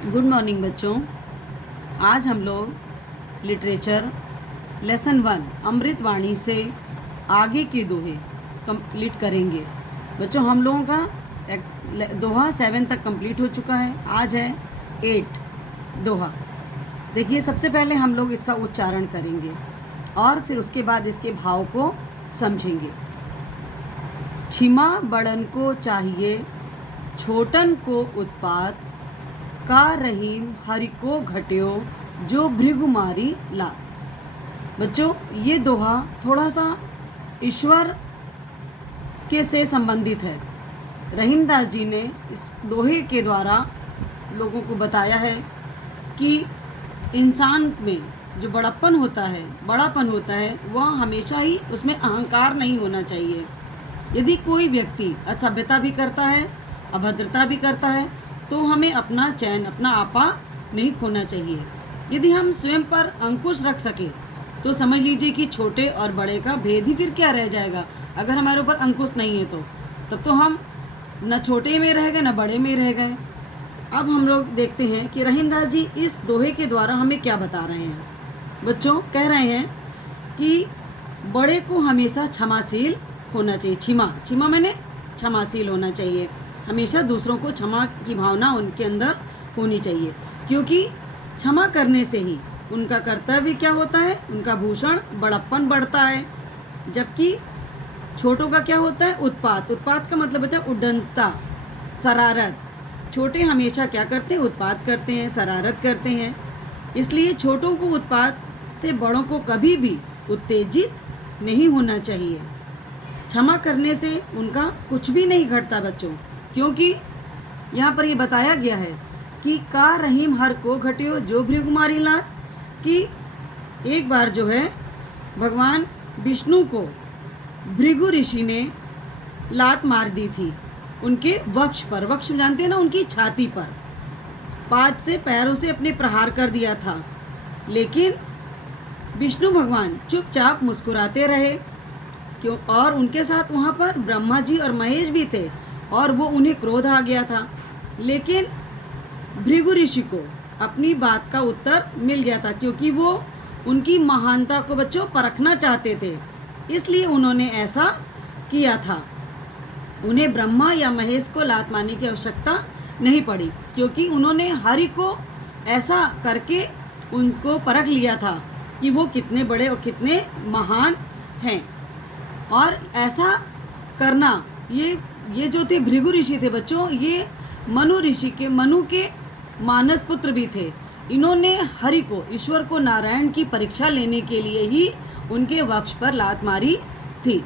Good morning बच्चों। आज हम लोग लिटरेचर लेसन 1 अमृतवाणी से आगे के दोहे कंप्लीट करेंगे। बच्चों हम लोगों का दोहा 7 तक कंप्लीट हो चुका है। आज है 8 दोहा। देखिए, सबसे पहले हम लोग इसका उच्चारण करेंगे और फिर उसके बाद इसके भाव को समझेंगे। छिमा बड़न को चाहिए, छोटन को उत्पात, का रहीम हरि को घट्यो, जो भृगुमारी ला। बच्चों, ये दोहा थोड़ा सा ईश्वर के से संबंधित है। रहीमदास जी ने इस दोहे के द्वारा लोगों को बताया है कि इंसान में जो बड़ापन होता है वह हमेशा ही उसमें अहंकार नहीं होना चाहिए। यदि कोई व्यक्ति असभ्यता भी करता है, अभद्रता भी करता है, तो हमें अपना चैन, अपना आपा नहीं खोना चाहिए। यदि हम स्वयं पर अंकुश रख सके तो समझ लीजिए कि छोटे और बड़े का भेद ही फिर क्या रह जाएगा। अगर हमारे ऊपर अंकुश नहीं है तो तब तो हम न छोटे में रह गए न बड़े में रह गए। अब हम लोग देखते हैं कि रहीमदास जी इस दोहे के द्वारा हमें क्या बता रहे हैं। बच्चों, कह रहे हैं कि बड़े को हमेशा क्षमाशील होना चाहिए। क्षमा मैंने क्षमाशील होना चाहिए। हमेशा दूसरों को क्षमा की भावना उनके अंदर होनी चाहिए, क्योंकि क्षमा करने से ही उनका कर्तव्य क्या होता है, उनका भूषण बड़प्पन बढ़ता है। जबकि छोटों का क्या होता है, उत्पात का मतलब होता है उद्दंडता, शरारत। छोटे हमेशा क्या करते हैं, उत्पात करते हैं, शरारत करते हैं। इसलिए छोटों को उत्पात से बड़ों को कभी भी उत्तेजित नहीं होना चाहिए। क्षमा करने से उनका कुछ भी नहीं घटता बच्चों, क्योंकि यहाँ पर ये बताया गया है कि का रहीम हर को घटियो, जो भृगुमारी ला, कि एक बार जो है भगवान विष्णु को भृगु ऋषि ने लात मार दी थी उनके वक्ष पर। वक्ष जानते हैं ना, उनकी छाती पर पाद से, पैरों से अपने प्रहार कर दिया था। लेकिन विष्णु भगवान चुपचाप मुस्कुराते रहे, क्यों? और उनके साथ वहाँ पर ब्रह्मा जी और महेश भी थे और वो उन्हें क्रोध आ गया था। लेकिन भृगु ऋषि को अपनी बात का उत्तर मिल गया था, क्योंकि वो उनकी महानता को बच्चों परखना चाहते थे, इसलिए उन्होंने ऐसा किया था। उन्हें ब्रह्मा या महेश को लात मारने की आवश्यकता नहीं पड़ी, क्योंकि उन्होंने हरि को ऐसा करके उनको परख लिया था कि वो कितने बड़े और कितने महान हैं। और ऐसा करना, ये जो थे भृगु ऋषि थे बच्चों, ये मनु के मानस पुत्र भी थे। इन्होंने हरि को, ईश्वर को, नारायण की परीक्षा लेने के लिए ही उनके वक्ष पर लात मारी थी।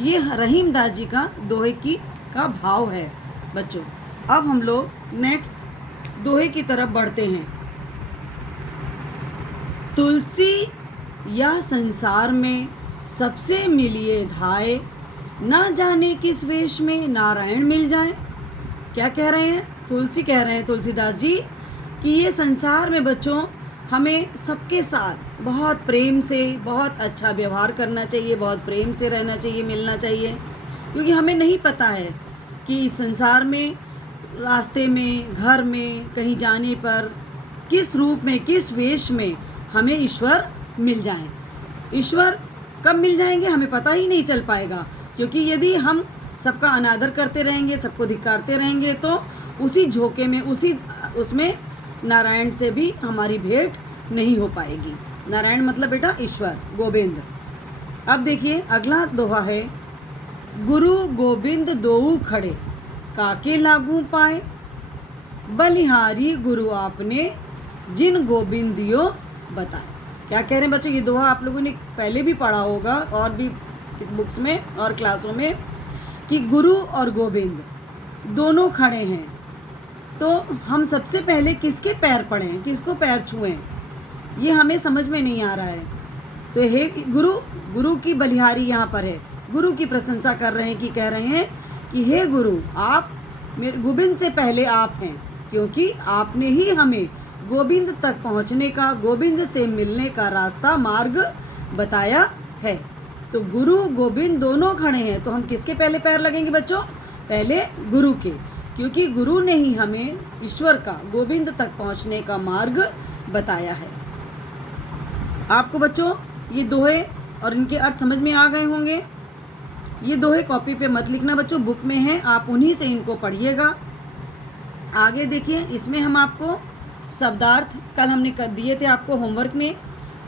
ये रहीमदास जी का दोहे का भाव है बच्चों। अब हम लोग नेक्स्ट दोहे की तरफ बढ़ते हैं। तुलसी या संसार में सबसे मिलिए धाय, ना जाने किस वेश में नारायण मिल जाए। क्या कह रहे हैं? कह रहे हैं तुलसीदास जी कि ये संसार में बच्चों हमें सबके साथ बहुत प्रेम से, बहुत अच्छा व्यवहार करना चाहिए, बहुत प्रेम से रहना चाहिए, मिलना चाहिए। क्योंकि हमें नहीं पता है कि इस संसार में, रास्ते में, घर में, कहीं जाने पर किस रूप में, किस वेश में हमें ईश्वर मिल जाएं। ईश्वर कब मिल जाएंगे हमें पता ही नहीं चल पाएगा, क्योंकि यदि हम सबका अनादर करते रहेंगे, सबको धिक्कारते रहेंगे, तो उसी झोंके में, उसमें नारायण से भी हमारी भेंट नहीं हो पाएगी। नारायण मतलब बेटा ईश्वर, गोविंद। अब देखिए अगला दोहा है, गुरु गोविंद दोऊ खड़े, काके लागू पाए, बलिहारी गुरु आपने, जिन गोविंदियो बताए। क्या कह रहे हैं बच्चों? ये दोहा आप लोगों ने पहले भी पढ़ा होगा और भी बुक्स में और क्लासों में, कि गुरु और गोविंद दोनों खड़े हैं, तो हम सबसे पहले किसके पैर पड़ें, किसको पैर छुएं, ये हमें समझ में नहीं आ रहा है। तो हे गुरु की बलिहारी यहाँ पर है, गुरु की प्रशंसा कर रहे हैं, कि कह रहे हैं कि हे गुरु, आप मेरे गोविंद से पहले आप हैं, क्योंकि आपने ही हमें गोविंद तक पहुँचने का, गोविंद से मिलने का रास्ता, मार्ग बताया है। तो गुरु गोविंद दोनों खड़े हैं, तो हम किसके पहले पैर लगेंगे बच्चों? पहले गुरु के, क्योंकि गुरु ने ही हमें ईश्वर का, गोविंद तक पहुंचने का मार्ग बताया है। आपको बच्चों ये दोहे और इनके अर्थ समझ में आ गए होंगे। ये दोहे कॉपी पे मत लिखना बच्चों, बुक में है, आप उन्हीं से इनको पढ़िएगा। आगे देखिए, इसमें हम आपको शब्दार्थ कल हमने कर दिए थे आपको होमवर्क में,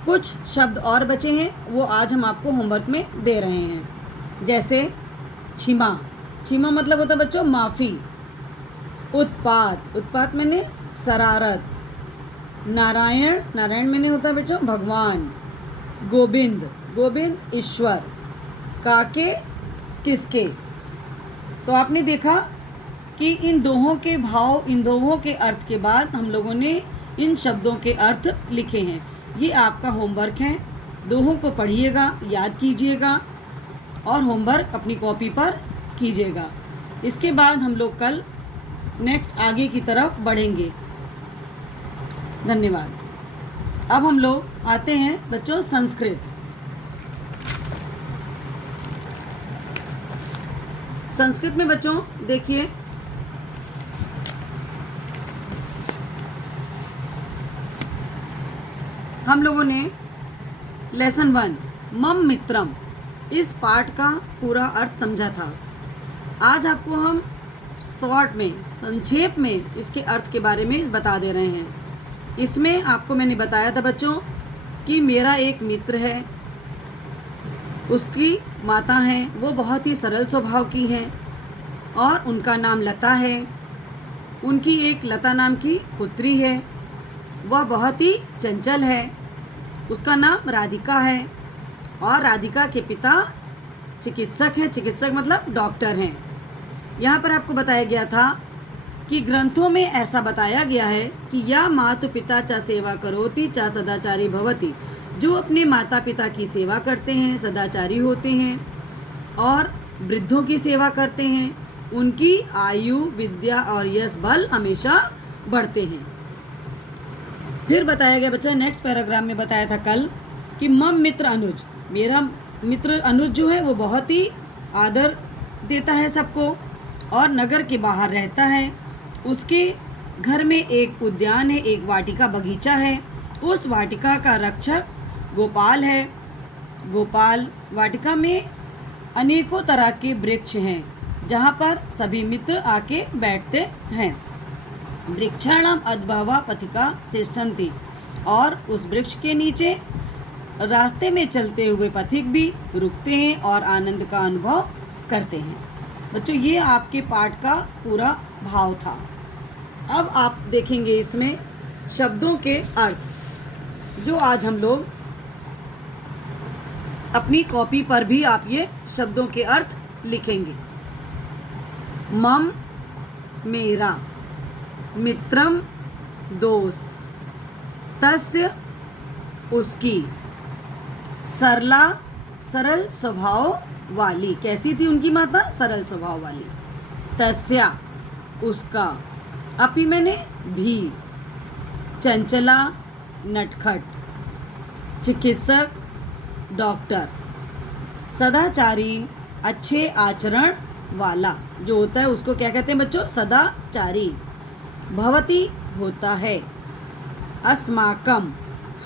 कुछ शब्द और बचे हैं, वो आज हम आपको होमवर्क में दे रहे हैं। जैसे क्षमा, क्षमा मतलब होता है बच्चों माफ़ी। उत्पात, उत्पात मैंने शरारत। नारायण, नारायण मैंने होता है बच्चों भगवान। गोविंद, गोविंद ईश्वर। काके, किसके। तो आपने देखा कि इन दोहों के भाव, इन दोहों के अर्थ के बाद हम लोगों ने इन शब्दों के अर्थ लिखे हैं। ये आपका होमवर्क है, दोहों को पढ़िएगा, याद कीजिएगा और होमवर्क अपनी कॉपी पर कीजिएगा। इसके बाद हम लोग कल नेक्स्ट आगे की तरफ बढ़ेंगे। धन्यवाद। अब हम लोग आते हैं बच्चों संस्कृत। संस्कृत में बच्चों देखिए, हम लोगों ने लेसन 1 मम मित्रम इस पाठ का पूरा अर्थ समझा था। आज आपको हम शॉर्ट में, संक्षेप में इसके अर्थ के बारे में बता दे रहे हैं। इसमें आपको मैंने बताया था बच्चों कि मेरा एक मित्र है, उसकी माता हैं, वो बहुत ही सरल स्वभाव की हैं और उनका नाम लता है। उनकी एक लता नाम की पुत्री है, वह बहुत ही चंचल है, उसका नाम राधिका है और राधिका के पिता चिकित्सक हैं। चिकित्सक मतलब डॉक्टर हैं। यहाँ पर आपको बताया गया था कि ग्रंथों में ऐसा बताया गया है कि या मातु पिता चा सेवा करोति चा सदाचारी भवति, जो अपने माता पिता की सेवा करते हैं, सदाचारी होते हैं और वृद्धों की सेवा करते हैं, उनकी आयु, विद्या और यश बल हमेशा बढ़ते हैं। फिर बताया गया बच्चा, नेक्स्ट पैराग्राफ में बताया था कल कि मम मित्र अनुज, मेरा मित्र अनुज जो है वो बहुत ही आदर देता है सबको और नगर के बाहर रहता है। उसके घर में एक उद्यान है, एक वाटिका बगीचा है। उस वाटिका का रक्षक गोपाल है। गोपाल वाटिका में अनेकों तरह के वृक्ष हैं जहाँ पर सभी मित्र आके बैठते हैं। वृक्षाणाम अद्भवा पथिका तिष्ठन्ति, और उस वृक्ष के नीचे रास्ते में चलते हुए पथिक भी रुकते हैं और आनंद का अनुभव करते हैं। बच्चों ये आपके पाठ का पूरा भाव था। अब आप देखेंगे इसमें शब्दों के अर्थ, जो आज हम लोग अपनी कॉपी पर भी आप ये शब्दों के अर्थ लिखेंगे। मम मेरा, मित्रम दोस्त, तस्य उसकी, सरला सरल स्वभाव वाली, कैसी थी उनकी माता? सरल स्वभाव वाली। तस्या उसका, अपि मैंने भी, चंचला नटखट, चिकित्सक डॉक्टर, सदाचारी अच्छे आचरण वाला, जो होता है उसको क्या कहते हैं बच्चों? सदाचारी। भवती होता है, अस्माकम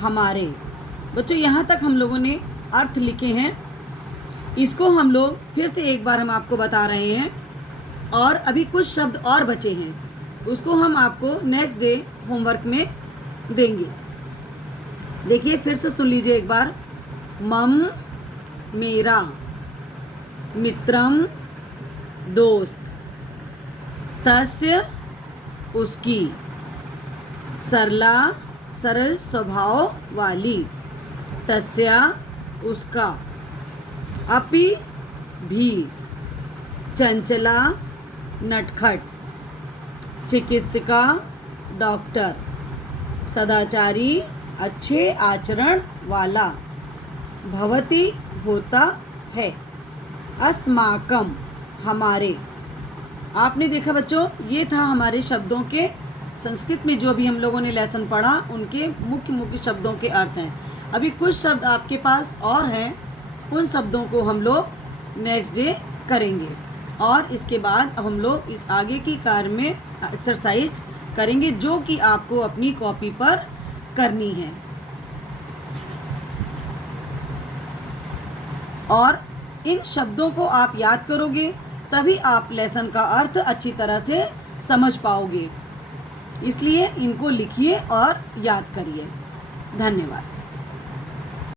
हमारे। बच्चों यहाँ तक हम लोगों ने अर्थ लिखे हैं। इसको हम लोग फिर से एक बार हम आपको बता रहे हैं और अभी कुछ शब्द और बचे हैं, उसको हम आपको नेक्स्ट डे होमवर्क में देंगे। देखिए फिर से सुन लीजिए एक बार। मम मेरा, मित्रम दोस्त, तस्य उसकी, सरला सरल स्वभाव वाली, तस्या उसका, अपि भी, चंचला नटखट, चिकित्सिका डॉक्टर, सदाचारी अच्छे आचरण वाला, भवती होता है, अस्माकम हमारे। आपने देखा बच्चों, ये था हमारे शब्दों के संस्कृत में जो भी हम लोगों ने लेसन पढ़ा, उनके मुख्य मुख्य शब्दों के अर्थ हैं। अभी कुछ शब्द आपके पास और हैं, उन शब्दों को हम लोग नेक्स्ट डे करेंगे। और इसके बाद अब हम लोग इस आगे की कार्य में एक्सरसाइज करेंगे जो कि आपको अपनी कॉपी पर करनी है। और इन शब्दों को आप याद करोगे तभी आप लेसन का अर्थ अच्छी तरह से समझ पाओगे। इसलिए इनको लिखिए और याद करिए। धन्यवाद।